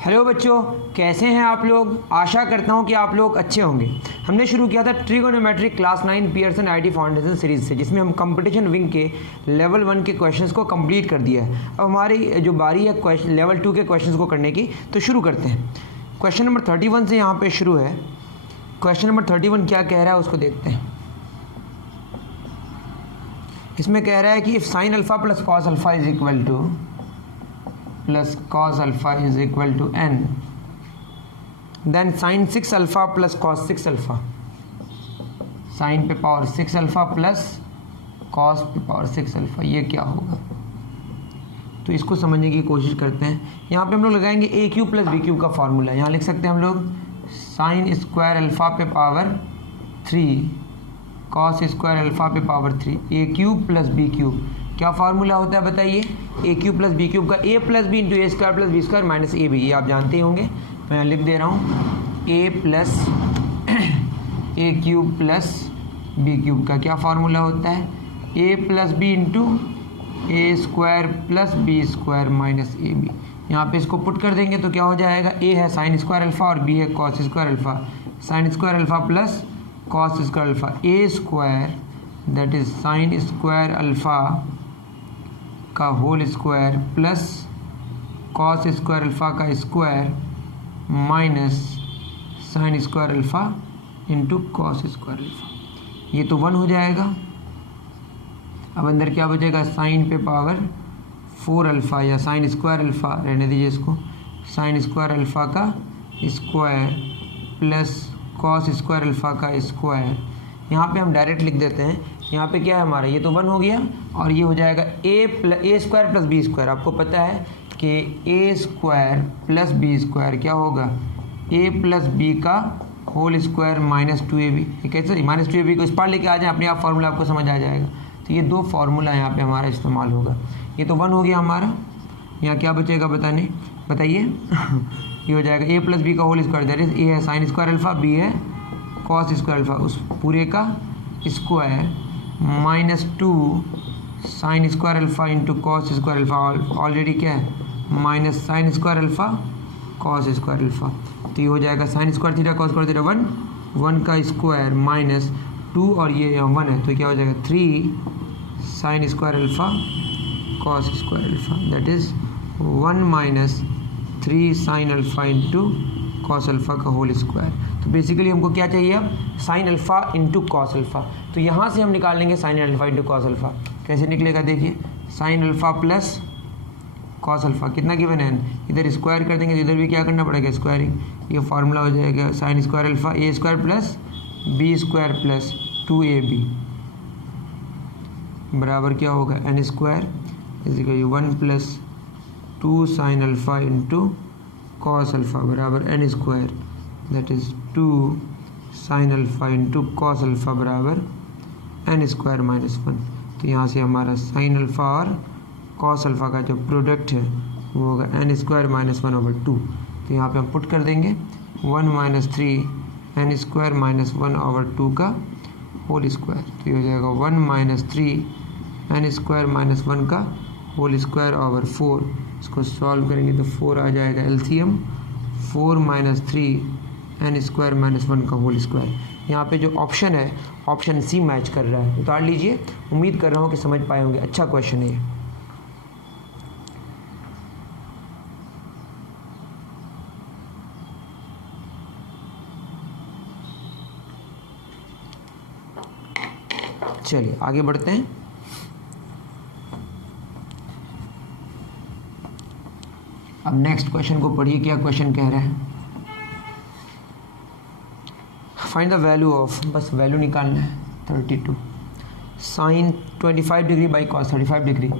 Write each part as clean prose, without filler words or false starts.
Hello बच्चों, कैसे हैं आप लोग। आशा करता हूं कि आप लोग अच्छे होंगे। हमने शुरू किया था trigonometric class 9 Pearson IT foundation series से, जिसमें हम कंपटीशन विंग के लेवल 1 के क्वेश्चंस को कंप्लीट कर दिया है। अब हमारी जो बारी है क्वेश्चन लेवल 2 के क्वेश्चंस को करने की, तो शुरू करते हैं। क्वेश्चन नंबर 31 से यहाँ पे शुरू है। क्वेश्चन नंबर 31 क्या कह रहा है उसको देखते हैं। इसमें कह रहा है कि if sine alpha plus cos alpha is equal to plus cos alpha is equal to n, then sin 6 alpha plus cos 6 alpha, sin पे पावर 6 अल्फा प्लस cos पे पावर 6 अल्फा, ये क्या होगा। तो इसको समझने की कोशिश करते हैं। यहाँ पे हम लोग लगाएंगे a cube plus b cube का फॉर्मूला। यहाँ लिख सकते हैं हम लोग sin स्क्वायर अल्फा पे पावर 3 cos स्क्वायर अल्फा पे power 3, a cube plus b cube. क्या फार्मूला होता है बताइए। A cube plus b cube का a plus b into a square plus B square minus a b, ये आप जानते ही होंगे। मैं यहाँ लिख दे रहा हूँ a plus a cube plus b cube का क्या फार्मूला होता है, a plus b into a square plus B square minus a b. यहाँ पे इसको पुट कर देंगे तो क्या हो जाएगा, ए है साइन स्क्वायर अल्फा और बी है cos square alpha. Sine square alpha plus cos square alpha, a square that is sine square alpha का whole square plus cos square alpha का square minus sine square alpha into cos square alpha. ये तो 1 हो जाएगा। अब अंदर क्या बचेगा, साइन पे पावर 4 अल्फा या साइन स्क्वायर अल्फा, रहने दीजिए इसको, साइन स्क्वायर अल्फा का square plus cos square alpha का स्क्वायर। यहाँ पे हम डायरेक्ट लिख देते हैं। यहाँ पे क्या है हमारा, ये तो 1 हो गया और ये हो जाएगा ए स्क्वायर प्लस बी स्क्वायर। आपको पता है कि ए स्क्वायर प्लस बी स्क्वायर क्या होगा, ए प्लस बी का होल स्क्वायर माइनस 2ab। ठीक है सर, माइनस 2ab को इस पार लेके आ जाए, अपने आप फार्मूला आपको समझ आ जाएगा। तो ये 2 फार्मूला यहाँ पे हमारा इस्तेमाल होगा। ये तो 1 हो गया हमारा। यहाँ क्या बचेगा बताइए ये हो जाएगा ए प्लस बी का whole square, that is A है साइन स्क्वायर अल्फा, बी है कॉस स्क्वायर अल्फा, उस पूरे का square minus 2 sine square alpha into cos square alpha, already क्या है minus sine square alpha cos square alpha. तो ये हो जाएगा sine square theta cos square theta 1 का स्क्वायर माइनस 2 और ये 1 है तो क्या हो जाएगा 3 sign square alpha cos square alpha, that is 1 minus 3 sign alpha into cos alpha का होल स्क्वायर। तो बेसिकली हमको क्या चाहिए अब, sign alpha into cos alpha. तो यहाँ से हम निकाल लेंगे sign alpha into cos alpha. कैसे निकलेगा देखिए, sign alpha plus cos alpha कितना गिवन है, इधर स्क्वायर कर देंगे तो इधर भी क्या करना पड़ेगा, स्क्वायरिंग। ये फार्मूला हो जाएगा sine square alpha a square plus B square plus 2ab बराबर क्या होगा n square is equal 1 plus 2 sine alpha into cos alpha बराबर n square, that is 2 sine alpha into cos alpha बराबर n square minus 1। तो यहाँ से हमारा sine alpha और कॉस अल्फा का जो प्रोडक्ट है वो होगा एन स्क्वायर माइनस 1/2। तो यहाँ पे हम पुट कर देंगे 1 माइनस 3 एन स्क्वायर माइनस 1/2 का होल स्क्वायर। तो ये हो जाएगा 1 माइनस 3 एन स्क्वायर माइनस 1 का होल स्क्वायर ओवर 4। इसको सॉल्व करेंगे तो 4 आ जाएगा LCM, 4 minus 3 N square minus 1 का होल स्क्वायर। यहाँ पे जो ऑप्शन है ऑप्शन सी मैच कर रहा है, उतार लीजिए। उम्मीद कर रहा हूँ कि समझ पाए होंगे। अच्छा क्वेश्चन है ये। चलिए आगे बढ़ते हैं। अब नेक्स्ट क्वेश्चन को पढ़िए, क्या क्वेश्चन कह रहा है। फाइंड द वैल्यू ऑफ, बस वैल्यू निकालना है, 32 sine 25 degree by cos 35 degree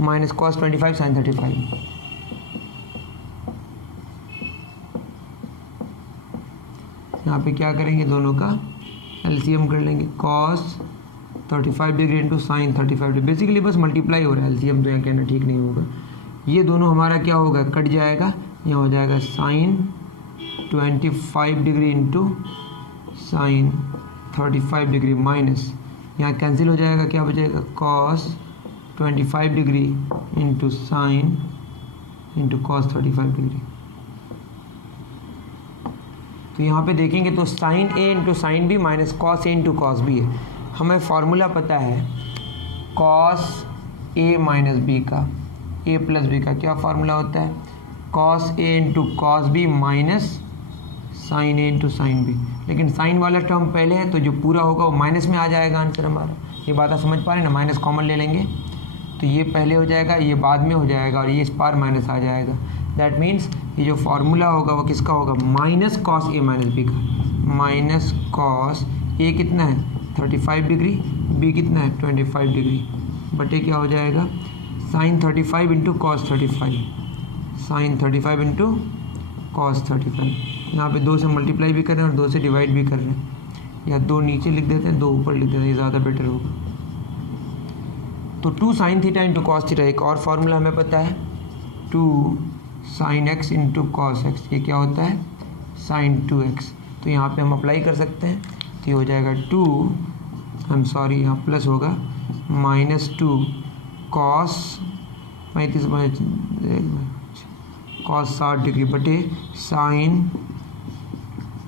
minus cos 25 sine 35। यहाँ पे क्या करेंगे, दोनों का एलसीएम कर लेंगे, cos 35 degree into sine 35 degree. Basically बस मल्टीप्लाई हो रहा है, एलसीएम तो यहाँ कहना ठीक नहीं होगा। ये दोनों हमारा क्या होगा, कट जाएगा। यहाँ हो जाएगा sine 25 degree into sine 35 degree minus यहाँ कैंसिल हो जाएगा, क्या बचेगा cos 25 degree into sine into cos 35 degree. तो यहाँ पे देखेंगे तो sine a into sine b minus cos a into cos b है। हमें फॉर्मूला पता है कॉस ए माइनस बी का, ए प्लस बी का क्या फार्मूला होता है, cos a into cos b minus sine a into sine b. लेकिन साइन वाला टर्म पहले है तो जो पूरा होगा वो माइनस में आ जाएगा आंसर हमारा। ये बात आप समझ पा रहे हैं ना, माइनस कॉमन ले लेंगे तो ये पहले हो जाएगा, ये बाद में हो जाएगा और ये इस पार माइनस आ जाएगा। दैट मीन्स ये जो फार्मूला होगा वो किसका होगा, माइनस कॉस ए माइनस बी का। माइनस कॉस ए कितना है 35 डिग्री, बी कितना है 25 डिग्री, बटे क्या हो जाएगा sine 35 into cos 35, sine 35 into cos 35। यहाँ पे 2 से मल्टीप्लाई भी कर रहे हैं और 2 से डिवाइड भी कर रहे हैं, या 2 नीचे लिख देते हैं 2 ऊपर लिख देते हैं, ये ज़्यादा बेटर होगा। तो 2 sine theta into cos theta, एक और फार्मूला हमें पता है 2 sine x into cos x, ये क्या होता है साइन 2x। तो यहाँ पे हम अप्लाई कर सकते हैं तो ये हो जाएगा 2, यहाँ प्लस होगा -2 कॉस 60 डिग्री बटे साइन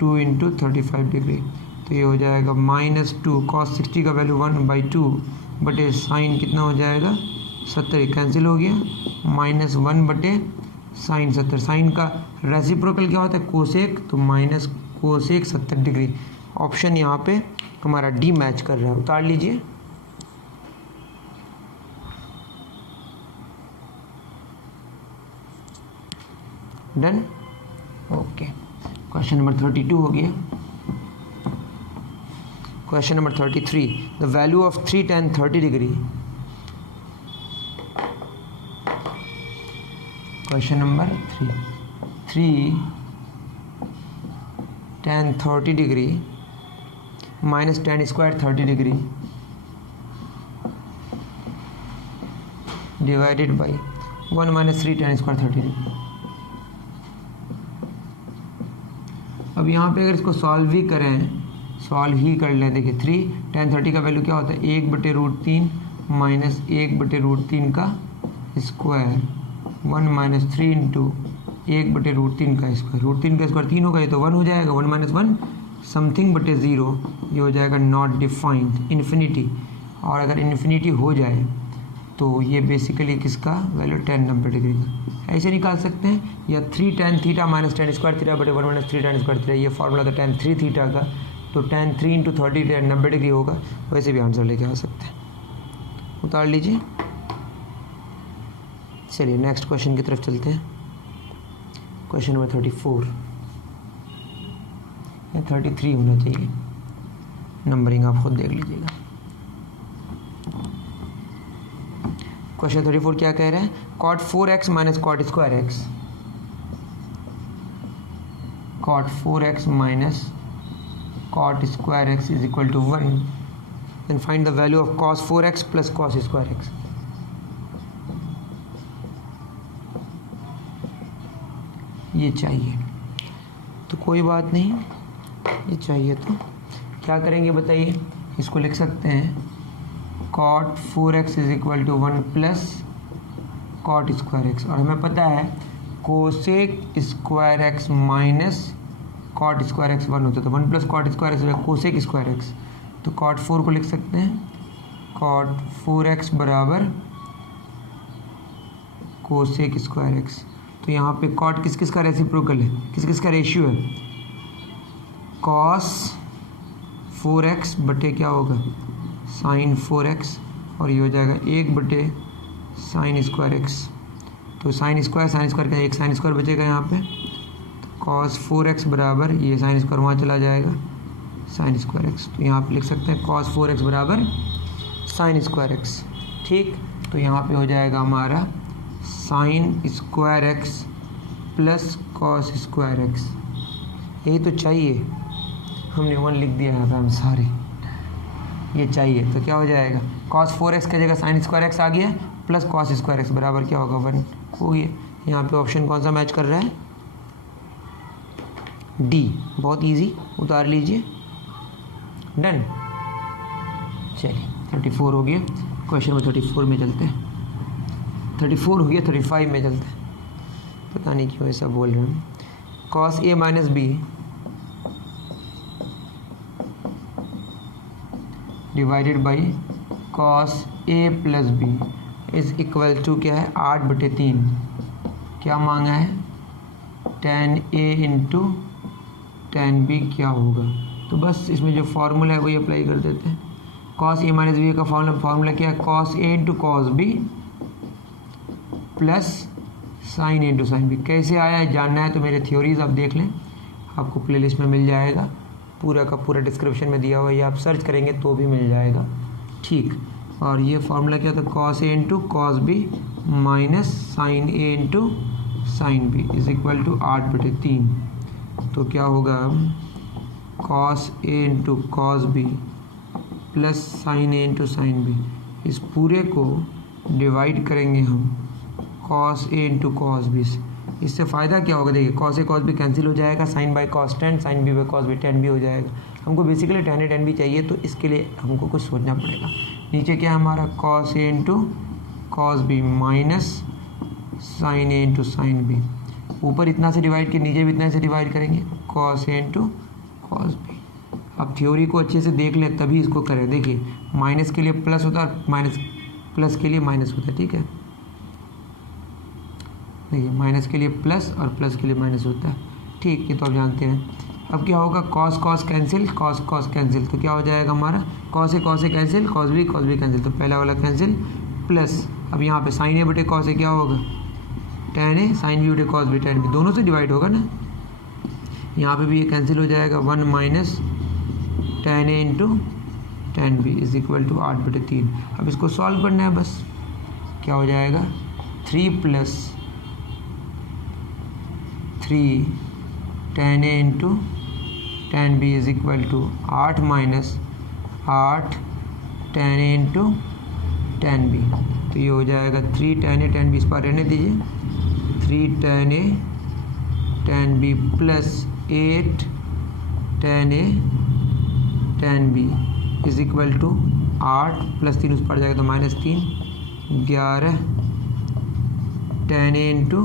2 इंटू 35 डिग्री। तो ये हो जाएगा -2 कॉस 60 का वैल्यू 1/2 बटे साइन कितना हो जाएगा 70, कैंसिल हो गया, -1 बटे साइन 70। साइन का रेसिप्रोकल क्या होता है कोसेक, तो माइनस कोसेक 70 डिग्री। ऑप्शन यहाँ पे हमारा डी मैच कर रहा है, उतार लीजिए। Done, okay. क्वेश्चन नंबर 32 हो गया। Question number 33, the value of 3 tan 30 degree. Question number 3 tan 30 degree minus tan square 30 degree divided by 1 - 3 tan square 30 degree. अब यहाँ पे अगर इसको सॉल्व भी करें, सॉल्व ही कर लें, देखिए 3 tan 30 का वैल्यू क्या होता है 1/√3 माइनस 1/√3 का स्क्वायर 1 - 3 इंटू 1/√3 का स्क्वायर। √3 का स्क्वायर 3 होगा, ये तो 1 हो जाएगा, 1 - 1 समथिंग बटे 0, ये हो जाएगा नॉट डिफाइंड इन्फिनिटी। और अगर इन्फिनिटी हो जाए तो ये बेसिकली किसका वैल्यू tan 90 डिग्री का ऐसे निकाल सकते हैं, या 3 tan theta minus tan square theta बटे 1 - 3 tan स्क्वायर थीटा, ये फॉर्मूला था tan 3 थीटा का, तो tan 3 इंटू 30 tan 90 डिग्री होगा। वैसे भी आंसर लेके आ सकते हैं, उतार लीजिए। चलिए नेक्स्ट क्वेश्चन की तरफ चलते हैं। क्वेश्चन नंबर 34 या 33 होना चाहिए, नंबरिंग आप खुद देख लीजिएगा। क्वेश्चन 34 क्या कह रहा है, cot 4x minus cot square X, cot 4x minus cot square X is equal to 1, then find the value of cos 4x plus cos square X. ये चाहिए तो कोई बात नहीं, ये चाहिए तो क्या करेंगे बताइए, इसको लिख सकते हैं cot 4x is equal to 1 plus cot square X, और हमें पता है cosec square X minus cot square X 1 होता है, तो 1 plus cot square X cosec square X. तो cot 4 को लिख सकते हैं cot 4x बराबर कोसेक स्क्वायर एक्स। तो यहाँ पे cot किस किस का रेसिप्रोकल है, किस किस का रेशियो है, cos 4x बटे क्या होगा sin 4x, और ये हो जाएगा 1 बटे sin स्क्वायर एक्स। तो sin स्क्वायर का एक sin स्क्वायर बचेगा यहाँ पे, तो cos 4x बराबर ये sin स्क्वायर वहाँ चला जाएगा sin स्क्वायर एक्स। तो यहाँ पे लिख सकते हैं cos 4x बराबर sin स्क्वायर एक्स। ठीक, तो यहाँ पे हो जाएगा हमारा sin square x plus cos square x. यही तो चाहिए, हमने 1 लिख दिया यहाँ पे, हम सॉरी, ये चाहिए। तो क्या हो जाएगा cos 4x की जगह sin स्क्वायर एक्स आ गया प्लस cos स्क्वायर एक्स बराबर क्या होगा 1 हो गया। यहाँ पे ऑप्शन कौन सा मैच कर रहा है, डी, बहुत इजी, उतार लीजिए। डन, चलिए 34 हो गया। क्वेश्चन नंबर 34 में चलते हैं। 34 हो गया, 35 में चलते हैं। पता नहीं क्यों ऐसा बोल रहे हैं। cos a minus B divided by cos a plus B is equal to क्या है 8/3। क्या मांगा है tan a into tan b क्या होगा। तो बस इसमें जो फार्मूला है वही अप्लाई कर देते हैं। cos a माइनस बी का फार्मूला क्या है cos a into cos b plus sine into sine B. कैसे आया है जानना है तो मेरे थ्योरीज आप देख लें, आपको प्लेलिस्ट में मिल जाएगा, पूरा का पूरा डिस्क्रिप्शन में दिया हुआ है, आप सर्च करेंगे तो भी मिल जाएगा। ठीक, और ये फार्मूला क्या था cos a into cos b minus sine a into sine B is equal to 8/3। तो क्या होगा cos a into cos b plus sine a into sine B. इस पूरे को डिवाइड करेंगे हम cos a into cos b से। इससे फ़ायदा क्या होगा, देखिए cos a cos b cancel हो जाएगा, sine by cos tan, sine b by cos b tan b हो जाएगा। हमको basically tan a tan b चाहिए, तो इसके लिए हमको कुछ सोचना पड़ेगा। नीचे क्या है हमारा cos a into cos b minus sine a into sine b। ऊपर इतना से डिवाइड किया, नीचे भी इतना से डिवाइड करेंगे cos a into cos b। अब थ्योरी को अच्छे से देख लें तभी इसको करें। देखिए माइनस के लिए प्लस होता है, माइनस प्लस के लिए माइनस होता है। ठीक है, देखिए माइनस के लिए प्लस और प्लस के लिए माइनस होता है। ठीक, ये तो आप जानते हैं। अब क्या होगा cos cos cancel, cos cos cancel, तो क्या हो जाएगा हमारा cos a cancel, cos b cancel, तो पहला वाला कैंसिल प्लस अब यहाँ पे साइन a बटे cos a क्या होगा tan a, साइन b बटे cos b tan b, दोनों से डिवाइड होगा ना। यहाँ पे भी ये कैंसिल हो जाएगा 1 minus tan a into tan b is equal to 8/3। अब इसको सॉल्व करना है बस। क्या हो जाएगा 3 plus 3 tan a into tan b is equal to 8 minus 8 tan a into tan b। तो ये हो जाएगा 3 tan a tan b, इस पर रहने दीजिए, 3 tan a tan b plus 8 tan a tan b is equal to 8 plus 3 उस पर जाएगा तो -3 11 tan a into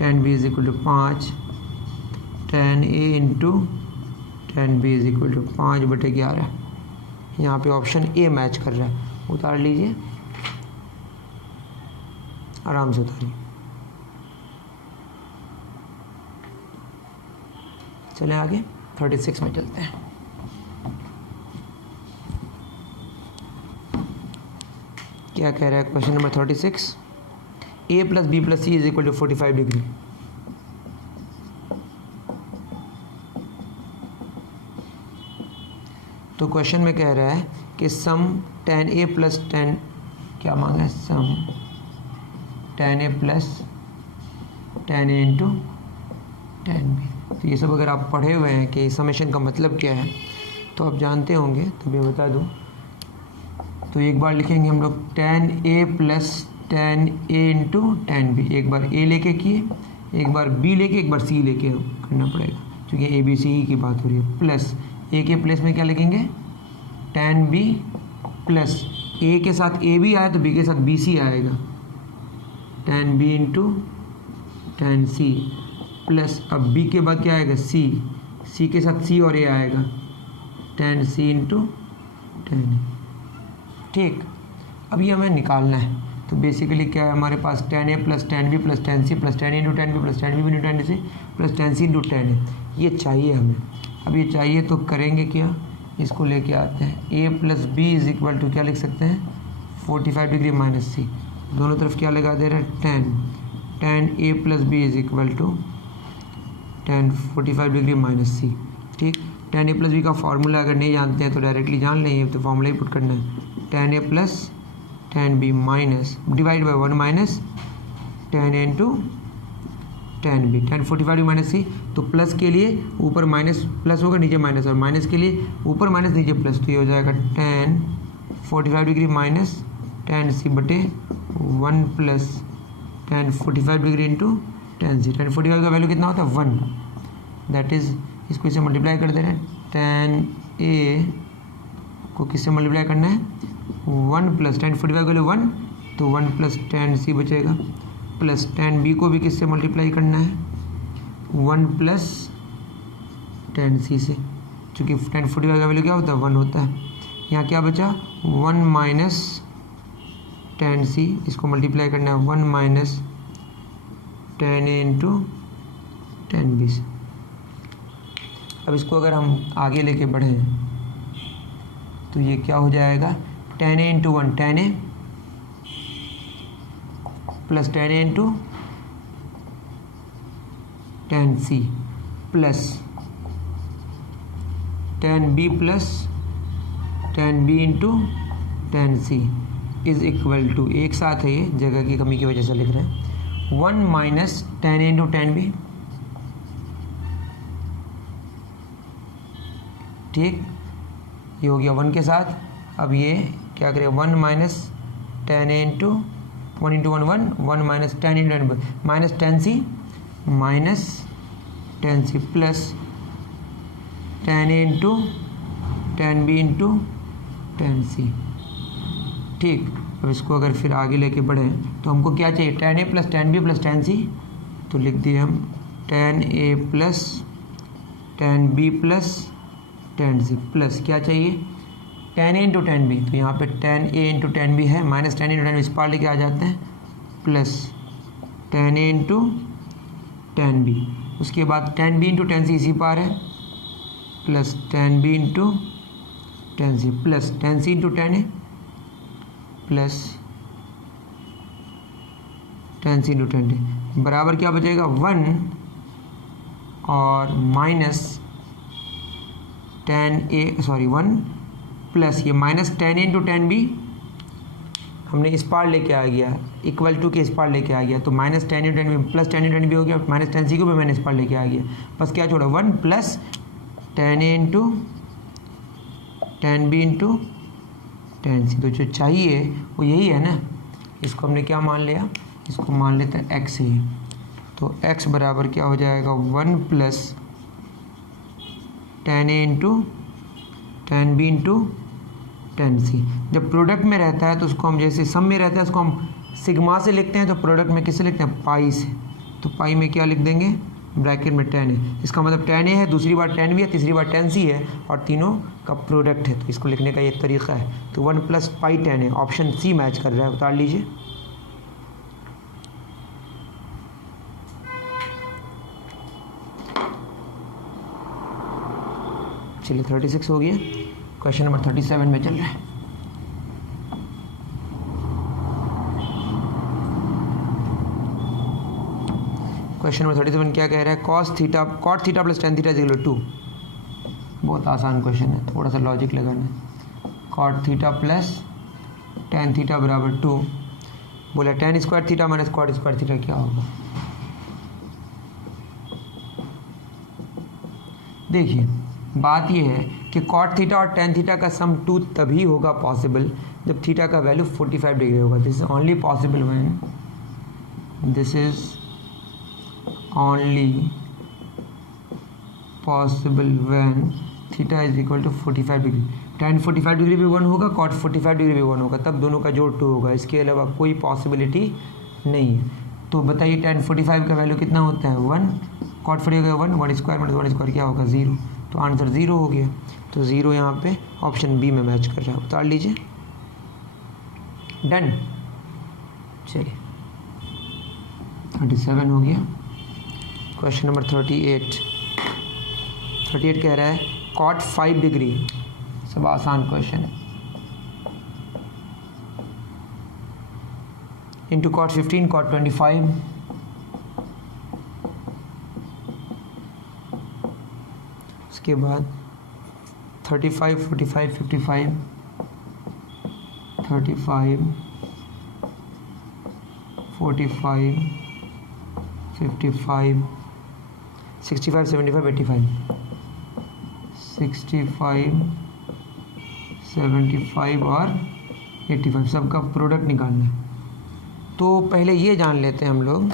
tan b is equal to 5 tan a into tan b is equal to 5/11। यहाँ पे ऑप्शन ए मैच कर रहा है। उतार लीजिए, आराम से उतारिए। चलें आगे 36 में चलते हैं। क्या कह रहा है question number 36, a plus B plus C is equal to 45 degree. तो क्वेश्चन में कह रहा है कि sum tan a plus tan, क्या मांगा है sum tan a plus tan a into tan b। तो ये सब अगर आप पढ़े हुए हैं कि समेशन का मतलब क्या है तो आप जानते होंगे, तो मैं बता दूं। तो एक बार लिखेंगे हम लोग tan a plus tan a into tan b। एक बार a लेके किए, एक बार b लेके, एक बार c लेके करना पड़ेगा क्योंकि a b c की बात हो रही है। प्लस a के प्लेस में क्या लिखेंगे tan b प्लस a के साथ a भी आया तो b के साथ b c आएगा, tan b into tan c plus अब b के बाद क्या आएगा c के साथ c और a आएगा, tan c into tan a। ठीक, अब ये हमें निकालना है। तो बेसिकली क्या है हमारे पास tan a plus tan b plus tan c plus tan a into tan b plus tan b into tan c plus tan c into tan a, ये चाहिए हमें। अब ये चाहिए तो करेंगे क्या, इसको लेके आते हैं। a plus B is equal to क्या लिख सकते हैं 45 डिग्री माइनस c, दोनों तरफ क्या लगा दे रहे हैं tan a plus B is equal to tan 45 degree minus c। ठीक, tan a प्लस बी का फार्मूला अगर नहीं जानते हैं तो डायरेक्टली जान लेंगे, तो फार्मूला ही पुट करना है tan a plus tan b minus divide by 1 minus tan a into tan b, tan 45 degree minus c। तो प्लस के लिए ऊपर माइनस प्लस होगा, नीचे माइनस, और माइनस के लिए ऊपर माइनस नीचे प्लस, तो ये हो जाएगा tan 45 degree minus tan c बटे 1 plus tan 45 degree into tan c। tan 45 का वैल्यू कितना होता है 1, दैट इज़, इसको इसे मल्टीप्लाई कर दे रहे हैं tan a को किससे मल्टीप्लाई करना है, 1 प्लस tan 45 की वैल्यू 1, तो 1 प्लस tan c बचेगा, प्लस tan b को भी किससे मल्टीप्लाई करना है, 1 प्लस tan c से, चूँकि tan 45 का वैल्यू क्या होता है, 1 होता है। यहाँ क्या बचा, 1 माइनस tan c, इसको मल्टीप्लाई करना है 1 minus tan a into tan b से। अब इसको अगर हम आगे लेके बढ़ें तो ये क्या हो जाएगा, tan a into 1 tan a plus tan a into tan c plus tan b plus tan b into tan c is equal to, एक साथ है, ये जगह की कमी की वजह से लिख रहे हैं, 1 minus tan a into tan b, ठीक, ये हो गया 1 के साथ। अब ये क्या करें, 1 minus tan a into 1 into 1 1, 1 minus tan into tan minus tan c minus tan c plus tan a into tan b into tan c, ठीक। अब इसको अगर फिर आगे लेके बढ़ें तो हमको क्या चाहिए, tan a plus tan b plus tan c, तो लिख दिए हम tan a plus tan b plus tan c plus क्या चाहिए, tan a into tan b, तो यहाँ पे tan a into tan b है, minus tan into tan b इस पार लेके आ जाते हैं, plus tan a into tan b, उसके बाद tan b into tan c इसी पार है, plus tan b into tan c plus tan c into tan a plus tan c into tan a बराबर क्या बचेगा, 1 और माइनस tan a 1 प्लस ये minus tan a into tan b हमने इस पार लेके आ गया, इक्वल टू के इस पार लेके आ गया, तो minus tan into tan b plus tan into tan b हो गया, माइनस tan c को भी मैंने इस पार लेके आ गया, बस क्या छोड़ा, 1 plus tan a into tan b into tan c, तो जो चाहिए वो यही है ना, इसको हमने क्या मान लिया, इसको मान लेते हैं x ही, तो x बराबर क्या हो जाएगा, 1 plus tan a into tan b into tan c। जब प्रोडक्ट में रहता है तो उसको हम, जैसे सम में रहता है उसको हम सिग्मा से लिखते हैं, तो प्रोडक्ट में किससे लिखते हैं, पाई से, तो पाई में क्या लिख देंगे, ब्रैकेट में tan a, इसका मतलब tan a है, दूसरी बार tan b है, तीसरी बार tan c है, और तीनों का प्रोडक्ट है, तो इसको लिखने का ये तरीका है, तो 1 plus pi tan a, option C match कर रहा है, उतार लीजिए। चलिए 36 हो गया, क्वेश्चन नंबर 37 में चल रहा है। क्वेश्चन नंबर 37 क्या कह रहा है, cos theta cot theta plus tan theta is equal to 2। बहुत आसान क्वेश्चन है, थोड़ा सा लॉजिक लगाना है। cot theta plus tan theta बराबर 2, बोला tan square theta minus cot square theta क्या होगा। देखिए बात यह है कि cot थीटा और tan थीटा का सम 2 तभी होगा पॉसिबल जब थीटा का वैल्यू 45 डिग्री होगा। This is only possible when, this is only possible when theta is equal to 45 degree. tan 45 degree भी 1 होगा, cot 45 डिग्री भी 1 होगा, तब दोनों का जोड़ 2 होगा, इसके अलावा कोई पॉसिबिलिटी नहीं है। तो बताइए tan 45 का वैल्यू कितना होता है, 1, cot 45 का 1 स्क्वायर माइनस 1 स्क्वायर क्या होगा, 0, तो आंसर 0 हो गया। तो 0 यहाँ पे ऑप्शन बी में मैच कर रहा है, उतार लीजिए, डन। चलिए 37 हो गया। क्वेश्चन नंबर 38 कह रहा है cot 5 डिग्री, सब आसान क्वेश्चन है, इंटू cot 15 cot 25, उसके बाद 35 45 55 35 45 55 65 75 85 65 75 और 85 सबका प्रोडक्ट निकालना है। तो पहले ये जान लेते हैं हम लोग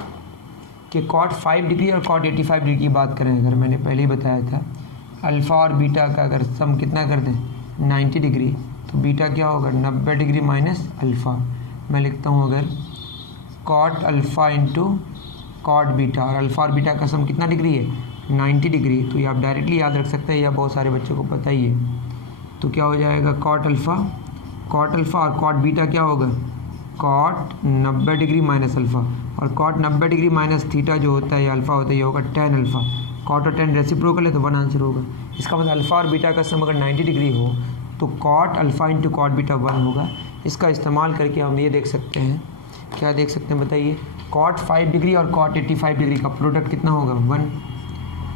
कि cot 5 डिग्री और cot 85 डिग्री की बात करें, अगर मैंने पहले ही बताया था अल्फ़ा और बीटा का अगर सम कितना कर दें 90 डिग्री, तो बीटा क्या होगा 90 डिग्री माइनस अल्फ़ा। मैं लिखता हूँ अगर cot alpha into cot beta, और अल्फ़ा और बीटा का सम कितना डिग्री है 90 डिग्री। तो ये आप डायरेक्टली याद रख सकते हैं, या बहुत सारे बच्चों को पता ही है। तो क्या हो जाएगा कॉट अल्फ़ा और कॉट बीटा क्या होगा कॉट 90 डिग्री माइनस अल्फ़ा, और कॉट 90 डिग्री माइनस थीटा जो होता है या अल्फ़ा होता है ये होगा tan अल्फ़ा। कॉट और tan रेसिप्रोकल है तो 1 आंसर होगा। इसका मतलब अल्फ़ा और बीटा का सम अगर 90 डिग्री हो तो cot alpha into cot beta 1 होगा। इसका इस्तेमाल करके हम ये देख सकते हैं, क्या देख सकते हैं बताइए, कॉट 5 डिग्री और कॉट 85 डिग्री का प्रोडक्ट कितना होगा 1,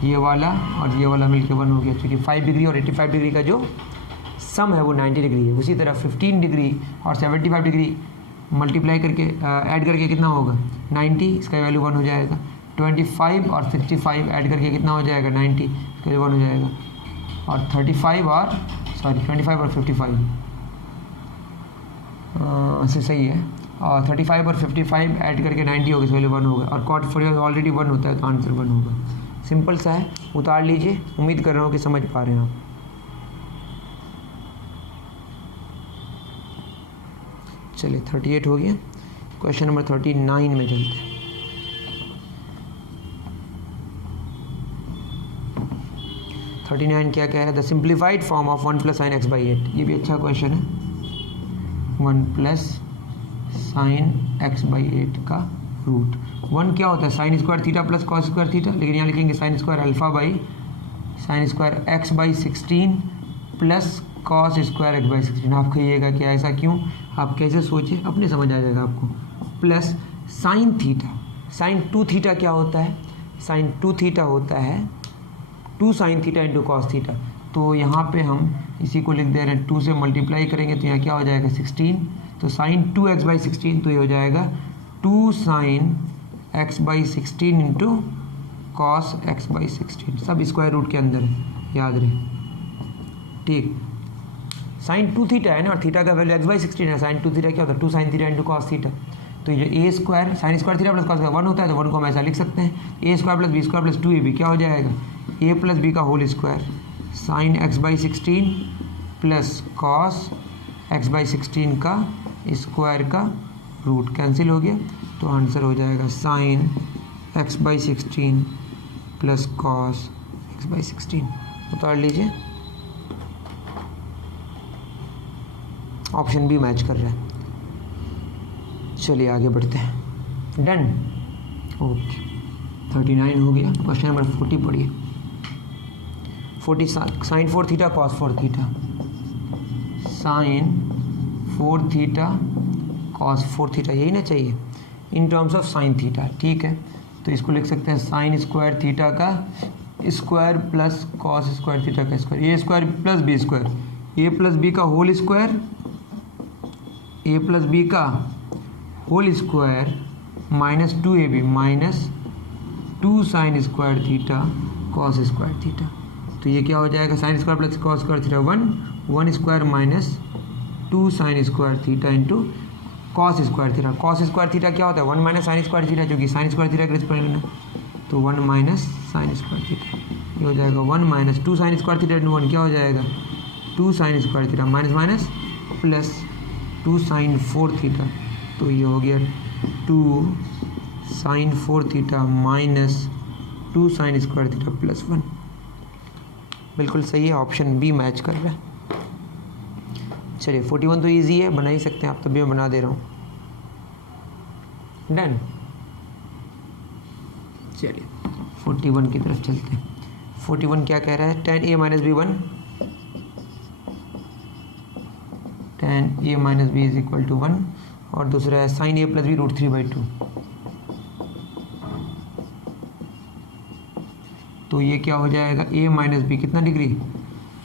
ये वाला और ये वाला मिलकर 1 हो गया, क्योंकि 5 डिग्री और 85 डिग्री का जो सम है वो 90 डिग्री है। उसी तरह 15 डिग्री और 75 डिग्री मल्टीप्लाई करके ऐड करके कितना होगा 90, इसका वैल्यू 1 हो जाएगा। 25 और 65 ऐड करके कितना हो जाएगा 90, इसका 1 हो जाएगा। और 25 और 55 से सही है, और 35 और 55 ऐड करके 90 होगा, इसका वैल्यू 1 होगा। और कॉट 45 ऑलरेडी 1 होता है तो आंसर 1 होगा। सिंपल सा है, उतार लीजिए। उम्मीद कर रहा हूँ कि समझ पा रहे हैं आप। चलिए 38 हो गया। क्वेश्चन नंबर 39 में चलते हैं। 39 क्या कह रहा है, the simplified form of 1 plus sine x by 8। ये भी अच्छा क्वेश्चन है। 1 प्लस साइन एक्स बाई 8 का रूट 1 क्या होता है sine square theta plus cos square theta, लेकिन यहाँ लिखेंगे sign square alpha by sine square x by 16 plus cos square x by 16। आप कहिएगा कि ऐसा क्यों, आप कैसे सोचिए, अपने समझ आ जाएगा आपको। Plus sine theta, sine 2 theta क्या होता है, साइन 2 थीटा होता है 2 sine theta into cos theta. तो यहाँ पे हम इसी को लिख दे रहे हैं, 2 से मल्टीप्लाई करेंगे तो यहाँ क्या हो जाएगा 16, तो साइन 2x बाई 16, तो ये हो जाएगा 2 sine x by 16 into cos x by 16। सब स्क्वायर रूट के अंदर है, याद रहे। ठीक, साइन 2 थीटा है ना, और थीटा का वैल्यू x बाई 16 है। साइन 2 थीटा क्या होता है 2 sine theta into cos theta. तो ये a square sine square theta plus cos square 1 होता है, तो 1 को हम ऐसा लिख सकते हैं, a square plus B square plus 2ab क्या हो जाएगा a प्लस बी का whole square sine x by 16 plus cos x by 16 का स्क्वायर का रूट कैंसिल हो गया, तो आंसर हो जाएगा sine x by 16 plus cos x by 16। उतार लीजिए, ऑप्शन बी मैच कर रहा है। चलिए आगे बढ़ते हैं। डन, ओके 39 हो गया। क्वेश्चन नंबर 40 पढ़िए। 40 sine 4 theta cos 4 theta, sine 4 theta cos 4 theta, यही ना चाहिए in terms of sine theta. ठीक है, तो इसको लिख सकते हैं साइन स्क्वायर थीटा का square plus cos square theta का square, A square plus B square, A plus B का whole square, A plus B का whole square minus 2ab minus 2 sine square theta cos square theta. तो ये क्या हो जाएगा sine square plus cos square theta 1 square minus 2 sine square theta into cos square theta. Cos square theta क्या होता है 1 minus sine square theta, जो कि साइन स्क्वायर थीटा के रिस्पेक्ट में, तो 1 माइनस साइन स्क्वायर थीटा, ये हो जाएगा 1 minus 2 sine square theta into 1 क्या हो जाएगा 2 sine square theta minus minus plus 2 sine 4 theta, तो ये हो गया 2 sine 4 theta minus 2 sine square theta plus 1। बिल्कुल सही है, ऑप्शन बी मैच कर रहा है। चलिए 41 तो इजी है, बना ही सकते हैं आप, तभी मैं बना दे रहा हूँ। डन, चलिए 41 की तरफ चलते हैं। 41 क्या कह रहा है, tan a minus B 1, tan a minus B is equal to 1, और दूसरा है sine a plus B root 3/2। तो ये क्या हो जाएगा a माइनस बी कितना डिग्री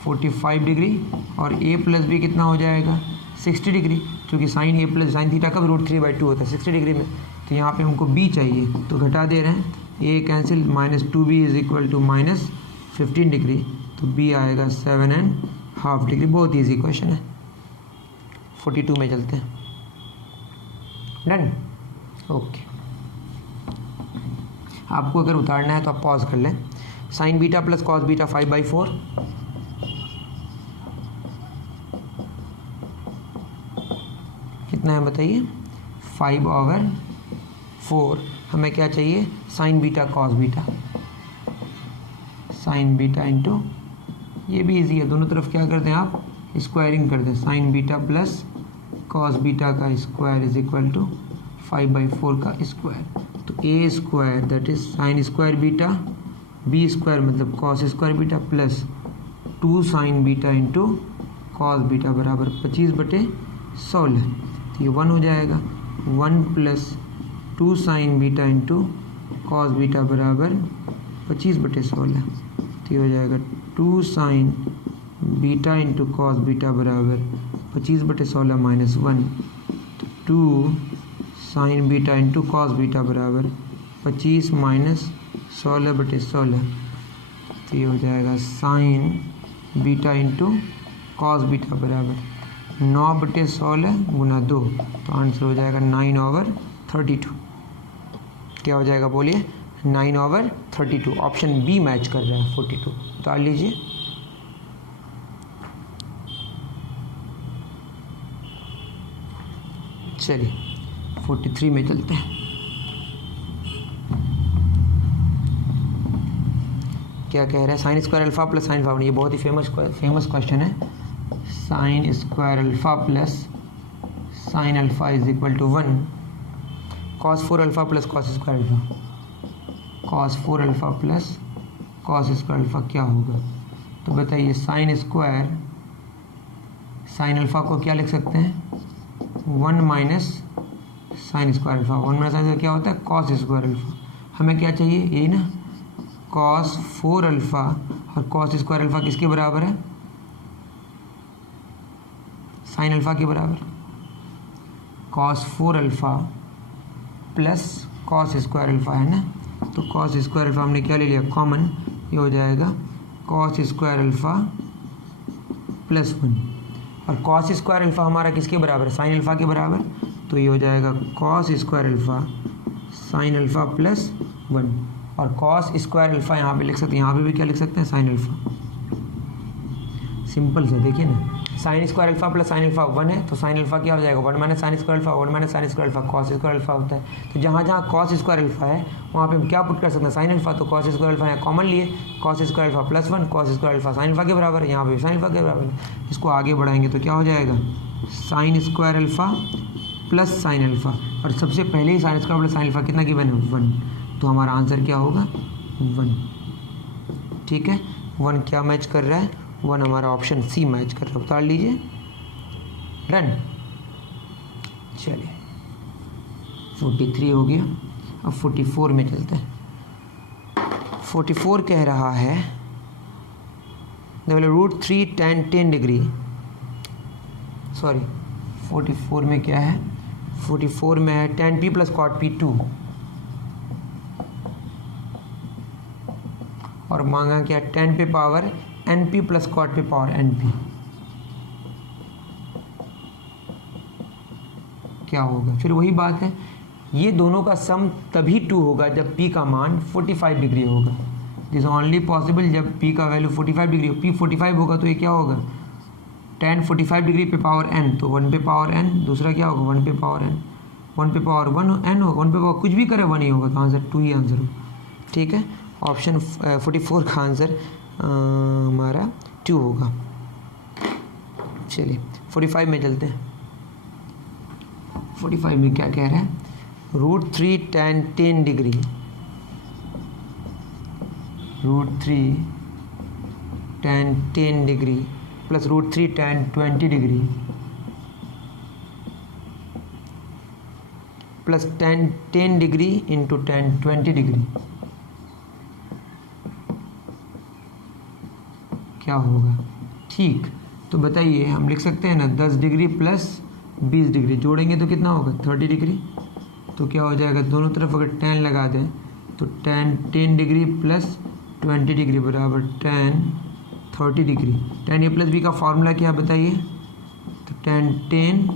45 डिग्री, और a प्लस बी कितना हो जाएगा 60 डिग्री, क्योंकि sine a plus sine theta का भी रूट 3/2 होता है 60 डिग्री में। तो यहाँ पे हमको b चाहिए, तो घटा दे रहे हैं, a cancel, minus 2b is equal to minus 15 degree, तो b आएगा 7.5 डिग्री। बहुत ईजी क्वेश्चन है। 42 में चलते हैं। Done, okay. आपको अगर उतारना है तो आप पॉज कर लें। Sign beta plus cos beta 5/4, कितना है बताइए 5/4। हमें क्या चाहिए sign beta cos beta, sign beta into, ये भी इजी है, दोनों तरफ क्या कर दें आप स्क्वायरिंग कर दें, sine beta plus cos beta का स्क्वायर इज इक्वल टू 5/4 का स्क्वायर। तो a square that is sine square beta, b square मतलब cos square beta plus 2 sine beta into cos beta बराबर 25/16। तो ये 1 हो जाएगा, 1 plus 2 sine beta into cos beta बराबर 25/16। तो ये हो जाएगा 2 sine beta into cos beta बराबर 25/16 माइनस 1। तो 2 sine beta into cos beta बराबर 25 माइनस 16/16। तो ये हो जाएगा sign beta into cos beta बराबर 9/16 गुना 2। तो आंसर हो जाएगा 9/32। क्या हो जाएगा बोलिए 9/32। ऑप्शन बी मैच कर रहा है 42। उतार लीजिए। चलिए 43 में चलते हैं। क्या कह रहा है sine square alpha plus sine alpha, ये बहुत ही फेमस क्वेश्चन है। Sine square alpha plus sine alpha is equal to 1, cos 4 alpha plus cos square alpha, cos 4 alpha plus cos square alpha क्या होगा। तो बताइए साइन स्क्वायर साइन अल्फा को क्या लिख सकते हैं 1 minus sine square alpha, 1 minus sine क्या होता है कॉस स्क्वायर अल्फा। हमें क्या चाहिए यही ना, कॉस 4 अल्फा और कॉस स्क्वायर अल्फा किसके बराबर है साइन अल्फा के बराबर। Cos 4 alpha plus cos square alpha है ना, तो कॉस स्क्वायर अल्फा हमने क्या ले लिया कॉमन, ये हो जाएगा कॉस स्क्वायर अल्फा प्लस 1। और कॉस स्क्वायर अल्फा हमारा किसके बराबर है साइन अल्फा के बराबर। तो ये हो जाएगा cos square alpha sign alpha plus 1। और कॉस स्क्वायर अल्फा यहाँ पे लिख सकते हैं, यहाँ पे भी क्या लिख सकते हैं साइन अल्फा। सिंपल से देखिए ना, sign square alpha plus sine alpha 1 है, तो साइन अल्फा क्या हो जाएगा 1 minus sine square alpha, 1 minus sine square alpha cos square alpha होता है। तो जहाँ जहाँ कॉस स्क्वायर अल्फा है वहाँ पे हम क्या पुट कर सकते हैं साइन अल्फा। तो कॉस स्क्वायर अल्फा यहाँ कॉमन लिए, cos square alpha plus 1, cos square alpha sine alpha के बराबर है, यहाँ पे साइन अल्फा के बराबर है। इसको आगे बढ़ाएंगे तो क्या हो जाएगा sine square alpha plus sine alpha, और सबसे पहले ही sine square plus sine alpha कितना गिवन है 1, तो हमारा आंसर क्या होगा 1। ठीक है 1 क्या मैच कर रहा है 1 हमारा ऑप्शन सी मैच कर रहा है। उतार लीजिए रन। चलिए 43 हो गया, अब 44 में चलते हैं। 44 कह रहा है √3 tan 10 डिग्री, सॉरी 44 में क्या है 44 में है tan p plus cot p 2, और मांगा क्या tan पे पावर np प्लस cot पे पावर np। क्या होगा फिर वही बात है, ये दोनों का सम तभी 2 होगा जब p का मान 45 डिग्री होगा। दिस ओनली पॉसिबल जब p का वैल्यू 45 डिग्री हो। p 45 होगा तो ये क्या होगा tan 45 डिग्री पे पावर n, तो 1 पे पावर n, दूसरा क्या होगा 1 पे पावर n, 1 पे पावर 1 n होगा, 1 पे पावर कुछ भी करे 1 ही होगा, तो आंसर 2 ही आंसर होगा। ठीक है ऑप्शन 44 का आंसर हमारा 2 होगा। चलिए 45 में चलते हैं। 45 में क्या कह रहा है √3 tan 10 degree, √3 tan 10 degree plus √3 tan 20 degree plus tan 10 degree into tan 20 degree क्या होगा। ठीक तो बताइए हम लिख सकते हैं ना 10 डिग्री प्लस 20 डिग्री जोड़ेंगे तो कितना होगा 30 डिग्री। तो क्या हो जाएगा दोनों तरफ अगर tan लगा दें तो tan 10 डिग्री प्लस 20 डिग्री बराबर tan 30 degree. tan a plus B का फॉर्मूला क्या है बताइए, तो tan 10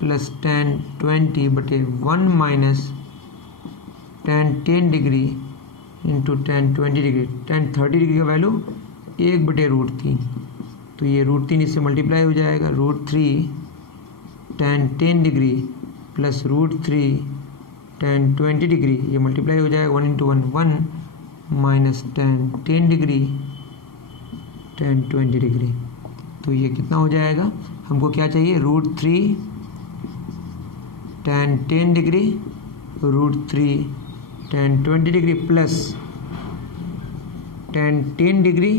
प्लस tan 20 बटे 1 minus tan 10 degree into tan 20 degree. tan 30 degree का वैल्यू 1 बटे √3, तो ये √3 इससे मल्टीप्लाई हो जाएगा, √3 tan 10 degree plus √3 tan 20 degree, ये मल्टीप्लाई हो जाएगा 1 × 1 1 minus tan 10 degree tan 20 degree. तो ये कितना हो जाएगा, हमको क्या चाहिए, √3 tan 10 degree √3 tan 20 degree plus tan 10 degree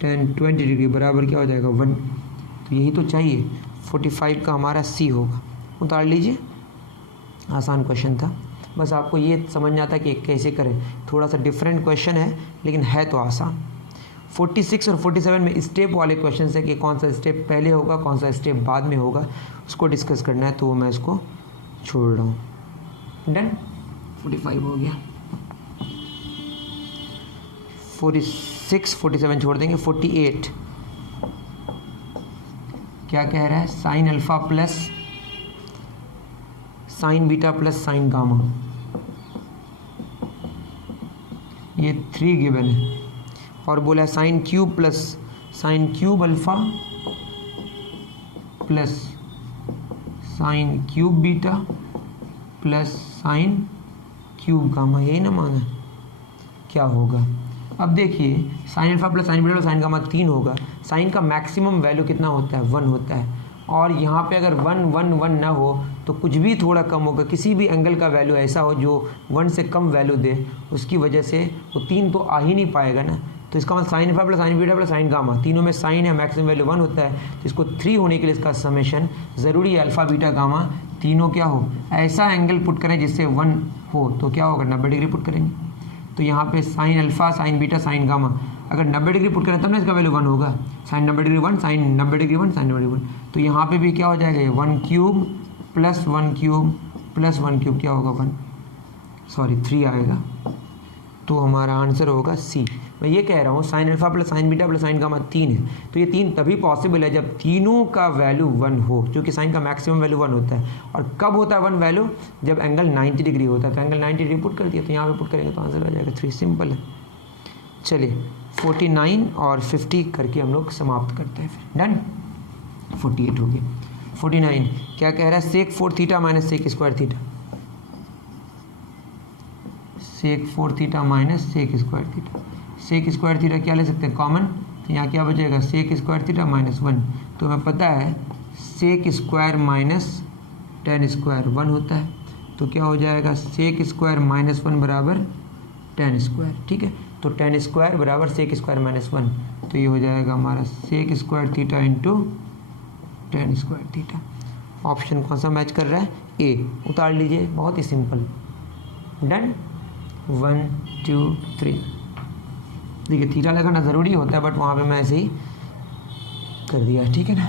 tan 20 degree बराबर क्या हो जाएगा 1। तो यही तो चाहिए, 45 का हमारा सी होगा। उतार लीजिए, आसान क्वेश्चन था, बस आपको ये समझना था कि कैसे करें। थोड़ा सा डिफरेंट क्वेश्चन है लेकिन है तो आसान। 46 और 47 में स्टेप वाले क्वेश्चन है कि कौन सा स्टेप पहले होगा कौन सा स्टेप बाद में होगा, उसको डिस्कस करना है, तो वो मैं इसको छोड़ रहा हूँ। डन, 45 हो गया। 46 47 छोड़ देंगे। 48 क्या कह रहा है, sign alpha plus sign beta plus sign gamma, ये 3 गिवन है, और बोला sine cube plus sine cube alpha plus sine cube beta plus sine cube gamma, यही ना मांगा, क्या होगा। अब देखिए sign alpha plus sign beta plus sign gamma 3 होगा। साइन का मैक्सिमम वैल्यू कितना होता है, 1 होता है, और यहाँ पे अगर 1 1 1 ना हो तो कुछ भी थोड़ा कम होगा। किसी भी एंगल का वैल्यू ऐसा हो जो 1 से कम वैल्यू दे, उसकी वजह से वो 3 तो आ ही नहीं पाएगा ना। तो इसका मतलब sign alpha plus sign beta plus sign gamma, तीनों में साइन है, मैक्सिमम वैल्यू 1 होता है, तो इसको 3 होने के लिए इसका समेशन ज़रूरी है अल्फा बीटा गामा तीनों क्या हो, ऐसा एंगल पुट करें जिससे 1 हो, तो क्या होगा 90 डिग्री पुट करेंगे। तो यहाँ पे sine alpha sign beta sine gamma अगर 90 डिग्री पुट करें तब ना इसका वैल्यू 1 होगा। Sine 90 degree 1 sine 90 degree 1 sine 90 degree 1, तो यहाँ पे भी क्या हो जाएगा 1 cube plus 1 cube plus 1 cube क्या होगा 3 आएगा। तो हमारा आंसर होगा सी। मैं ये कह रहा हूँ sign alpha plus sign beta plus sign gamma 3 है, तो ये 3 तभी पॉसिबल है जब तीनों का वैल्यू 1 हो, क्योंकि साइन का मैक्सिमम वैल्यू 1 होता है। और कब होता है 1 वैल्यू, जब एंगल 90 डिग्री होता है। तो एंगल 90 डिग्री पुट कर दिया, तो यहाँ पे पुट करेंगे तो आंसर आ जाएगा 3, सिंपल है। चलिए 49 और 50 करके हम लोग समाप्त करते हैं फिर। डन, 48 हो गया। 49 क्या कह रहा है, sec 4 theta minus sec square theta, sec 4 theta minus sec square theta. Sec square theta क्या ले सकते हैं कॉमन, तो यहाँ क्या बचेगा सेक स्क्वायर थीटा माइनस 1। तो हमें पता है sec square minus tan square 1 होता है, तो क्या हो जाएगा सेक स्क्वायर माइनस 1 बराबर टेन स्क्वायर। ठीक है, तो टेन स्क्वायर बराबर सेक स्क्वायर माइनस 1, तो ये हो जाएगा हमारा sec square theta into tan square theta. Option कौन सा मैच कर रहा है, ए। उतार लीजिए, बहुत ही सिंपल। डन, 1 2 3। देखिए थीटा लगाना ज़रूरी होता है, बट वहाँ पे मैं ऐसे ही कर दिया, ठीक है ना।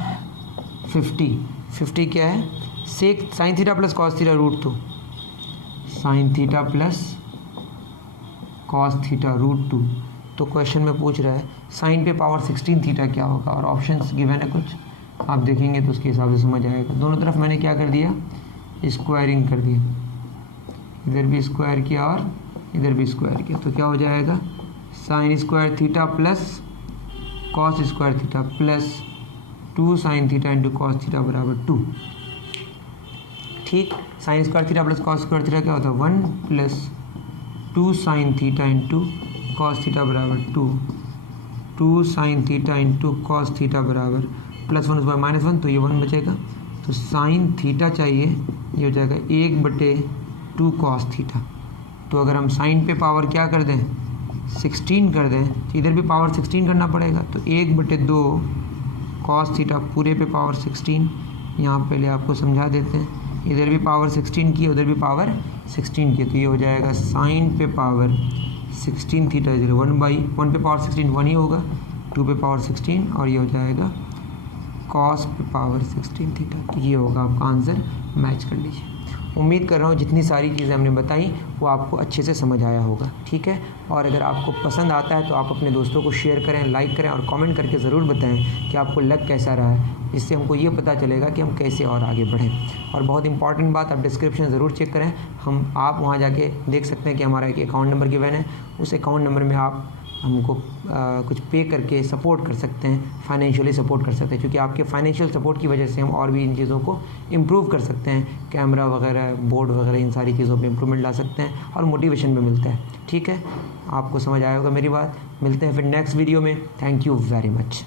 50 क्या है, sec sine theta plus cos theta √2, sine theta plus cos theta √2। तो क्वेश्चन में पूछ रहा है साइन पे पावर 16 थीटा क्या होगा, और ऑप्शंस गिवन है कुछ, आप देखेंगे तो उसके हिसाब से समझ आएगा। दोनों तरफ मैंने क्या कर दिया, स्क्वायरिंग कर दिया, इधर भी स्क्वायर किया और इधर भी स्क्वायर किया, तो क्या हो जाएगा sine square theta plus cos square theta plus 2 sine theta into cos theta बराबर 2। ठीक, sign square theta plus cos square theta क्या होता है 1 plus 2 sine theta into cos theta बराबर 2 sine theta into cos theta बराबर plus 1 उसके minus 1, तो ये 1 बचेगा। तो साइन थीटा चाहिए, ये हो जाएगा 1/2 कॉस थीटा। तो अगर हम साइन पे पावर क्या कर दें 16 कर दें, तो इधर भी पावर 16 करना पड़ेगा, तो 1/2 कॉस थीटा पूरे पे पावर 16। यहाँ पहले आपको समझा देते हैं, इधर भी पावर 16 की उधर भी पावर 16 की, तो ये हो जाएगा साइन पे पावर 16 थीटा 1/1 पे पावर 16 1 ही होगा, 2 पे पावर 16, और ये हो जाएगा कॉस पे पावर 16 थीटा। तो ये होगा आपका आंसर, मैच कर लीजिए। उम्मीद कर रहा हूँ जितनी सारी चीज़ें हमने बताई वो आपको अच्छे से समझ आया होगा, ठीक है। और अगर आपको पसंद आता है तो आप अपने दोस्तों को शेयर करें, लाइक करें, और कमेंट करके ज़रूर बताएं कि आपको लग कैसा रहा है, जिससे हमको ये पता चलेगा कि हम कैसे और आगे बढ़ें। और बहुत इंपॉर्टेंट बात, आप डिस्क्रिप्शन ज़रूर चेक करें, आप वहाँ जाके देख सकते हैं कि हमारा एक अकाउंट नंबर गिवन है, उस अकाउंट नंबर में आप हमको कुछ पे करके सपोर्ट कर सकते हैं, फाइनेंशियली सपोर्ट कर सकते हैं, क्योंकि आपके फाइनेंशियल सपोर्ट की वजह से हम और भी इन चीज़ों को इम्प्रूव कर सकते हैं। कैमरा वगैरह, बोर्ड वगैरह, इन सारी चीज़ों पे इम्प्रूवमेंट ला सकते हैं और मोटिवेशन भी मिलता है। ठीक है, आपको समझ आया होगा मेरी बात। मिलते हैं फिर नेक्स्ट वीडियो में। Thank you very much.